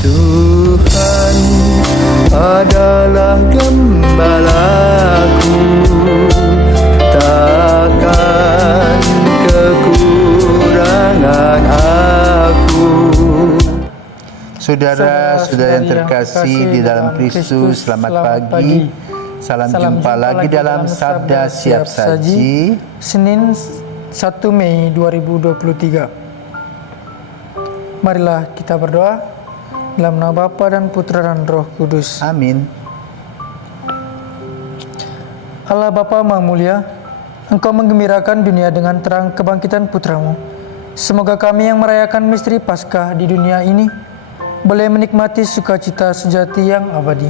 Tuhan adalah gembalaku, takkan kekurangan aku. Saudara-saudara yang terkasih di dalam Kristus, selamat pagi. Salam jumpa lagi dalam Sabda Siap Saji, Senin 1 Mei 2023. Marilah kita berdoa dalam nama Bapa dan Putra dan Roh Kudus. Amin. Allah Bapa Maha Mulia, Engkau menggembirakan dunia dengan terang kebangkitan Putramu. Semoga kami yang merayakan misteri Paskah di dunia ini boleh menikmati sukacita sejati yang abadi.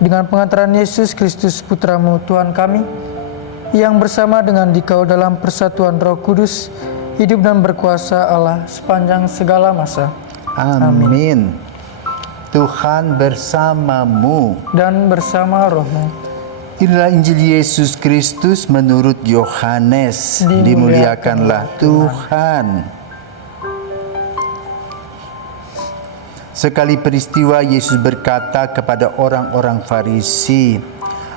Dengan pengantaran Yesus Kristus Putramu Tuhan kami, yang bersama dengan Dikau dalam persatuan Roh Kudus, hidup dan berkuasa Allah sepanjang segala masa. Amin. Tuhan bersamamu Dan bersama rohmu. Inilah Injil Yesus Kristus menurut Yohanes. Dimuliakanlah Tuhan. Sekali peristiwa Yesus berkata kepada orang-orang Farisi,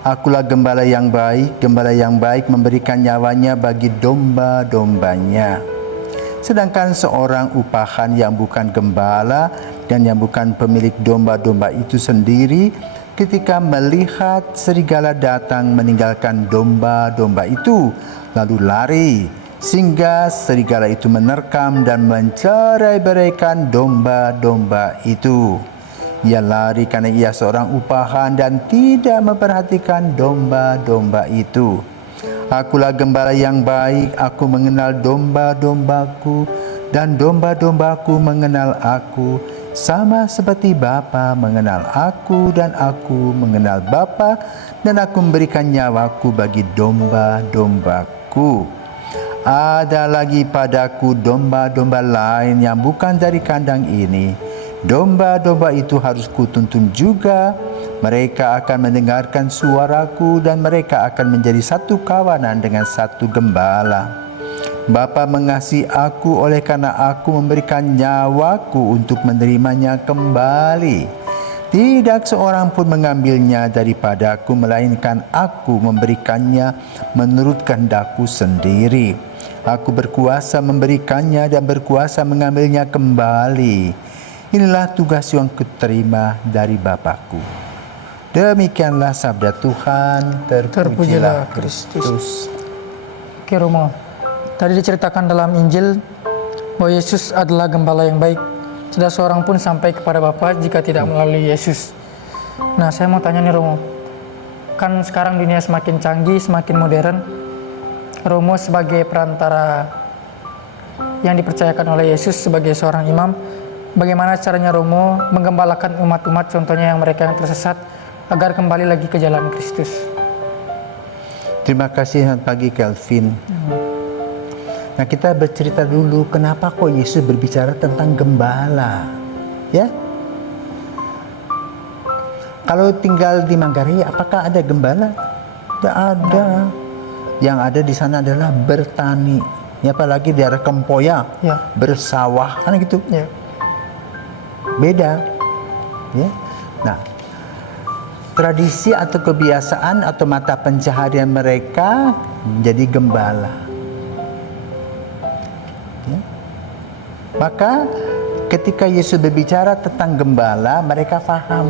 "Akulah gembala yang baik. Gembala yang baik memberikan nyawanya bagi domba-dombanya. Sedangkan seorang upahan yang bukan gembala dan yang bukan pemilik domba-domba itu sendiri, ketika melihat serigala datang, meninggalkan domba-domba itu, lalu lari, sehingga serigala itu menerkam dan mencerai-beraikan domba-domba itu. Ia lari karena ia seorang upahan dan tidak memperhatikan domba-domba itu. Akulah gembala yang baik, aku mengenal domba-dombaku, dan domba-dombaku mengenal aku, sama seperti Bapa mengenal aku dan aku mengenal Bapa, dan aku memberikan nyawaku bagi domba-dombaku. Ada lagi padaku domba-domba lain yang bukan dari kandang ini. Domba-domba itu harus kutuntun juga. Mereka akan mendengarkan suaraku dan mereka akan menjadi satu kawanan dengan satu gembala. Bapa mengasihi aku oleh karena aku memberikan nyawaku untuk menerimanya kembali. Tidak seorang pun mengambilnya daripadaku, melainkan aku memberikannya menurut kehendakku sendiri. Aku berkuasa memberikannya dan berkuasa mengambilnya kembali. Inilah tugas yang kuterima dari Bapakku." Demikianlah sabda Tuhan. Terpujilah Kristus. Oke Romo, tadi diceritakan dalam Injil bahwa Yesus adalah gembala yang baik. Tidak seorang pun sampai kepada Bapa jika tidak melalui Yesus. Nah, saya mau tanya nih Romo, kan sekarang dunia semakin canggih, semakin modern. Romo sebagai perantara yang dipercayakan oleh Yesus sebagai seorang imam, bagaimana caranya Romo menggembalakan umat-umat, contohnya yang mereka yang tersesat, agar kembali lagi ke jalan Kristus? Terima kasih, selamat pagi Kelvin. Nah, kita bercerita dulu kenapa kok Yesus berbicara tentang gembala, ya? Kalau tinggal di Manggarai, apakah ada gembala? Tidak ada. Yang ada di sana adalah bertani, ya, apalagi di daerah Kempoyak, Ya. bersawah, kan gitu. Ya. Beda, ya. Nah, tradisi atau kebiasaan atau mata pencaharian mereka menjadi gembala. Ya. Maka ketika Yesus berbicara tentang gembala, mereka paham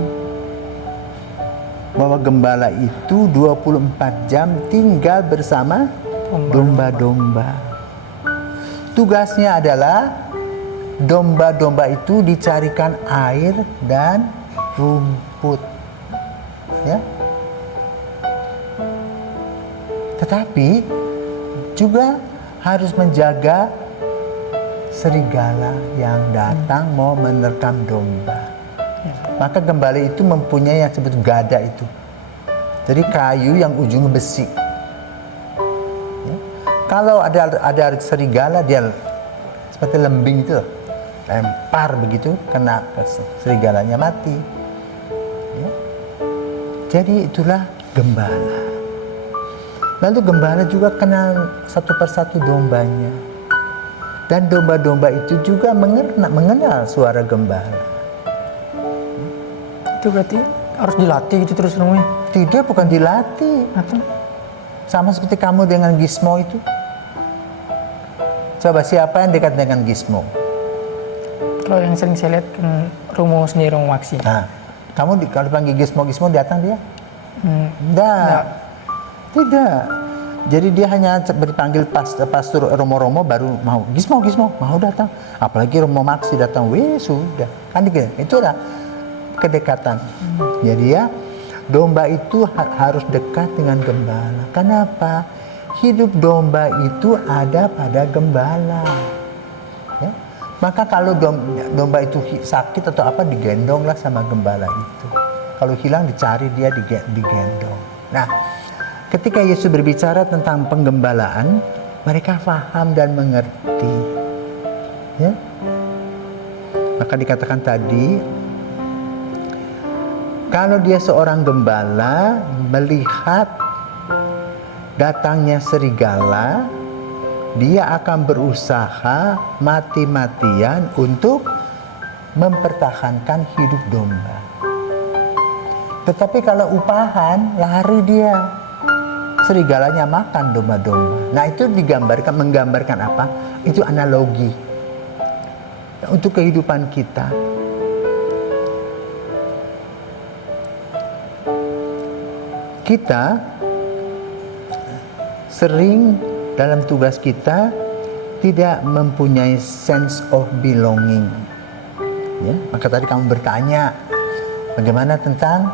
bahwa gembala itu 24 jam tinggal bersama domba-domba. Tugasnya adalah domba-domba itu dicarikan air dan rumput, ya. Tetapi juga harus menjaga serigala yang datang mau menerkam domba. Maka gembala itu mempunyai yang disebut gada itu. Jadi kayu yang ujungnya besi. Ya. Kalau ada serigala, dia seperti lembing itu, lempar begitu, kena serigalanya mati. Ya. Jadi itulah gembala. Lalu gembala juga kenal satu persatu dombanya. Dan domba-domba itu juga mengenal suara gembala. Itu berarti harus dilatih gitu terus Romo. Tidak, bukan dilatih. Atau Sama seperti kamu dengan Gizmo itu. Coba siapa yang dekat dengan Gizmo? kalau yang sering saya lihat kan Romo sendiri, Romo Maksi. Nah, kamu kalau panggil Gizmo datang dia? Tidak. Tidak. Jadi dia hanya dipanggil pastor Romo-Romo baru mau. Gizmo mau datang. Apalagi Romo Maksi datang, sudah. Kan gitu. Itu adalah kedekatan. Jadi ya, domba itu harus dekat dengan gembala. Kenapa? Hidup domba itu ada pada gembala. Ya? Maka kalau domba itu sakit atau apa, digendonglah sama gembala itu. Kalau hilang dicari, dia digendong. Nah, ketika Yesus berbicara tentang penggembalaan, mereka paham dan mengerti. Ya? Maka dikatakan tadi, kalau dia seorang gembala melihat datangnya serigala, dia akan berusaha mati-matian untuk mempertahankan hidup domba. Tetapi kalau upahan, lari dia. Serigalanya makan domba-domba. Nah, itu menggambarkan apa? Itu analogi untuk kehidupan kita. Kita sering dalam tugas kita tidak mempunyai sense of belonging. Ya, maka tadi kamu bertanya bagaimana tentang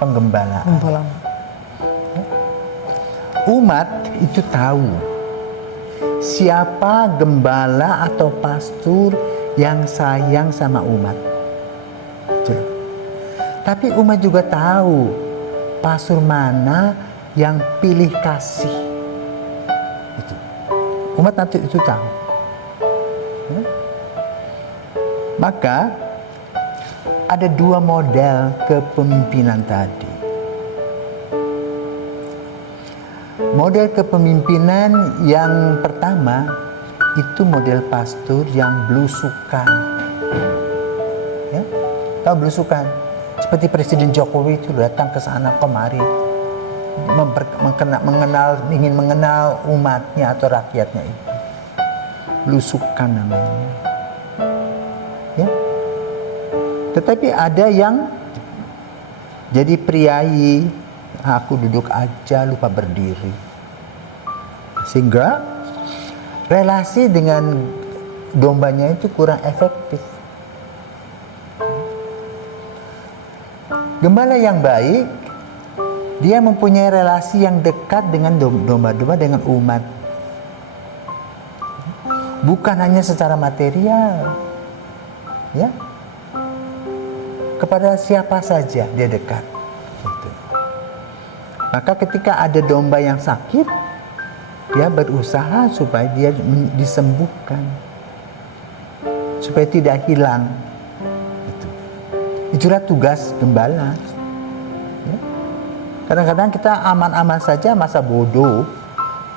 penggembalaan. Umat itu tahu siapa gembala atau pastor yang sayang sama umat. Betul. Tapi umat juga tahu pastor mana yang pilih kasih. Itu. Umat nanti itu tahu. Ya? Maka ada dua model kepemimpinan tadi. Model kepemimpinan yang pertama itu model pastor yang belusukan. Ya? Tahu belusukan? Seperti Presiden Jokowi itu datang ke sana kemari, ingin mengenal umatnya atau rakyatnya itu. Belusukan namanya. Ya? Tetapi ada yang jadi priayi, aku duduk aja lupa berdiri. Sehingga relasi dengan dombanya itu kurang efektif. Gembala yang baik, dia mempunyai relasi yang dekat dengan domba-domba, dengan umat. Bukan hanya secara material. Ya. Kepada siapa saja dia dekat. Gitu. Maka ketika ada domba yang sakit, dia berusaha supaya dia disembuhkan. Supaya tidak hilang. Gitu. Itulah tugas gembala. Ya. Kadang-kadang kita aman-aman saja, masa bodoh,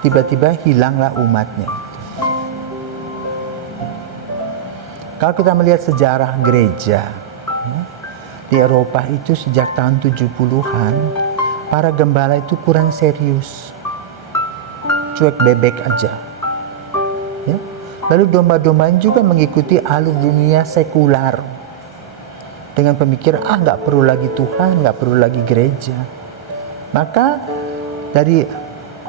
tiba-tiba hilanglah umatnya. Kalau kita melihat sejarah gereja, ya, di Eropa itu sejak tahun 70-an, para gembala itu kurang serius. Cuek bebek aja. Ya. Lalu domba-domba juga mengikuti alur dunia sekular. Dengan pemikiran, nggak perlu lagi Tuhan, nggak perlu lagi gereja. Maka dari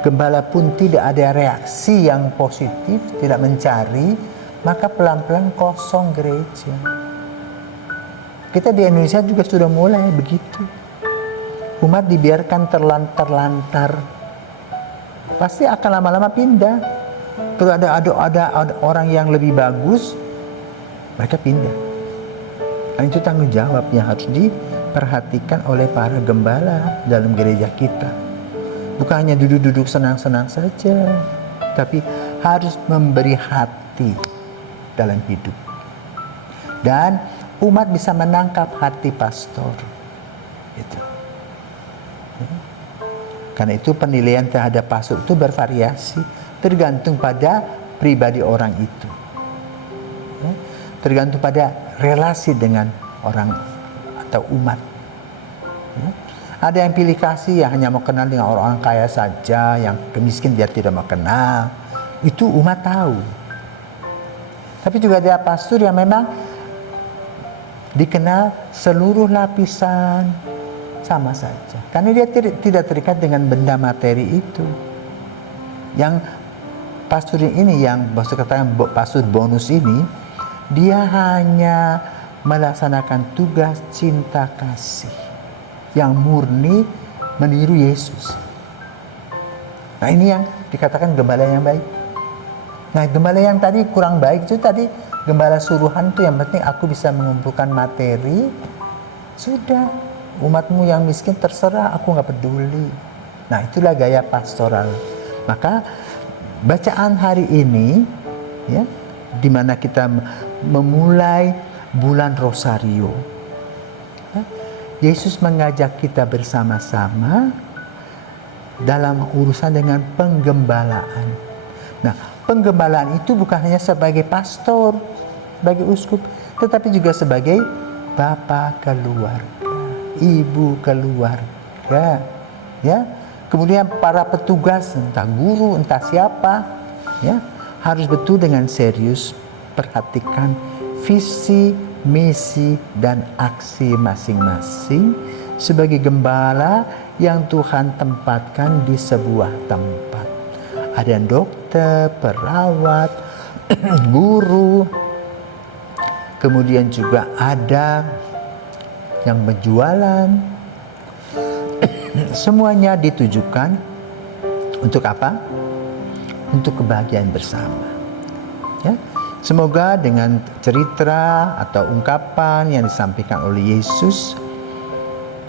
gembala pun tidak ada reaksi yang positif, tidak mencari, maka pelan-pelan kosong gereja. Kita di Indonesia juga sudah mulai begitu. Umat dibiarkan terlantar-lantar. Pasti akan lama-lama pindah. Kalau ada orang yang lebih bagus, mereka pindah. Dan itu tanggung jawab yang harus diperhatikan oleh para gembala dalam gereja kita. Bukan hanya duduk-duduk senang-senang saja, tapi harus memberi hati dalam hidup. Dan umat bisa menangkap hati pastor. Itu. Karena itu penilaian terhadap pastor itu bervariasi, tergantung pada pribadi orang itu. Tergantung pada relasi dengan orang atau umat. Ya. Ada yang pilih kasih yang hanya mau kenal dengan orang-orang kaya saja, yang miskin dia tidak mau kenal. Itu umat tahu. Tapi juga ada pastor yang memang dikenal seluruh lapisan sama saja. Karena dia tidak terikat dengan benda materi itu. Yang pastor ini, yang katakan pastor bonus ini, dia hanya melaksanakan tugas cinta kasih yang murni meniru Yesus. Nah, ini yang dikatakan gembala yang baik. Nah, gembala yang tadi kurang baik itu tadi gembala suruhan tuh, yang penting aku bisa mengumpulkan materi, sudah, umatmu yang miskin terserah, aku nggak peduli. Nah, itulah gaya pastoral. Maka bacaan hari ini, ya, di mana kita memulai bulan Rosario, ya, Yesus mengajak kita bersama-sama dalam urusan dengan penggembalaan. Nah, penggembalaan itu bukan hanya sebagai pastor, sebagai uskup, tetapi juga sebagai bapak keluarga, ibu keluarga, ya. Kemudian para petugas, entah guru, entah siapa, ya, harus betul dengan serius perhatikan visi, misi, dan aksi masing-masing sebagai gembala yang Tuhan tempatkan di sebuah tempat. Ada yang dokter, perawat, guru, kemudian juga ada yang berjualan. Semuanya ditujukan untuk apa? Untuk kebahagiaan bersama. Ya. Semoga dengan cerita atau ungkapan yang disampaikan oleh Yesus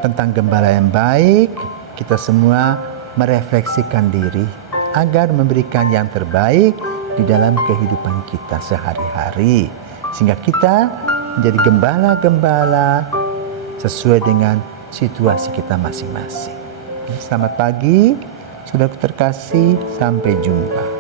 tentang gembala yang baik, kita semua merefleksikan diri agar memberikan yang terbaik di dalam kehidupan kita sehari-hari, sehingga kita menjadi gembala-gembala sesuai dengan situasi kita masing-masing. Selamat pagi, saudaraku terkasih, sampai jumpa.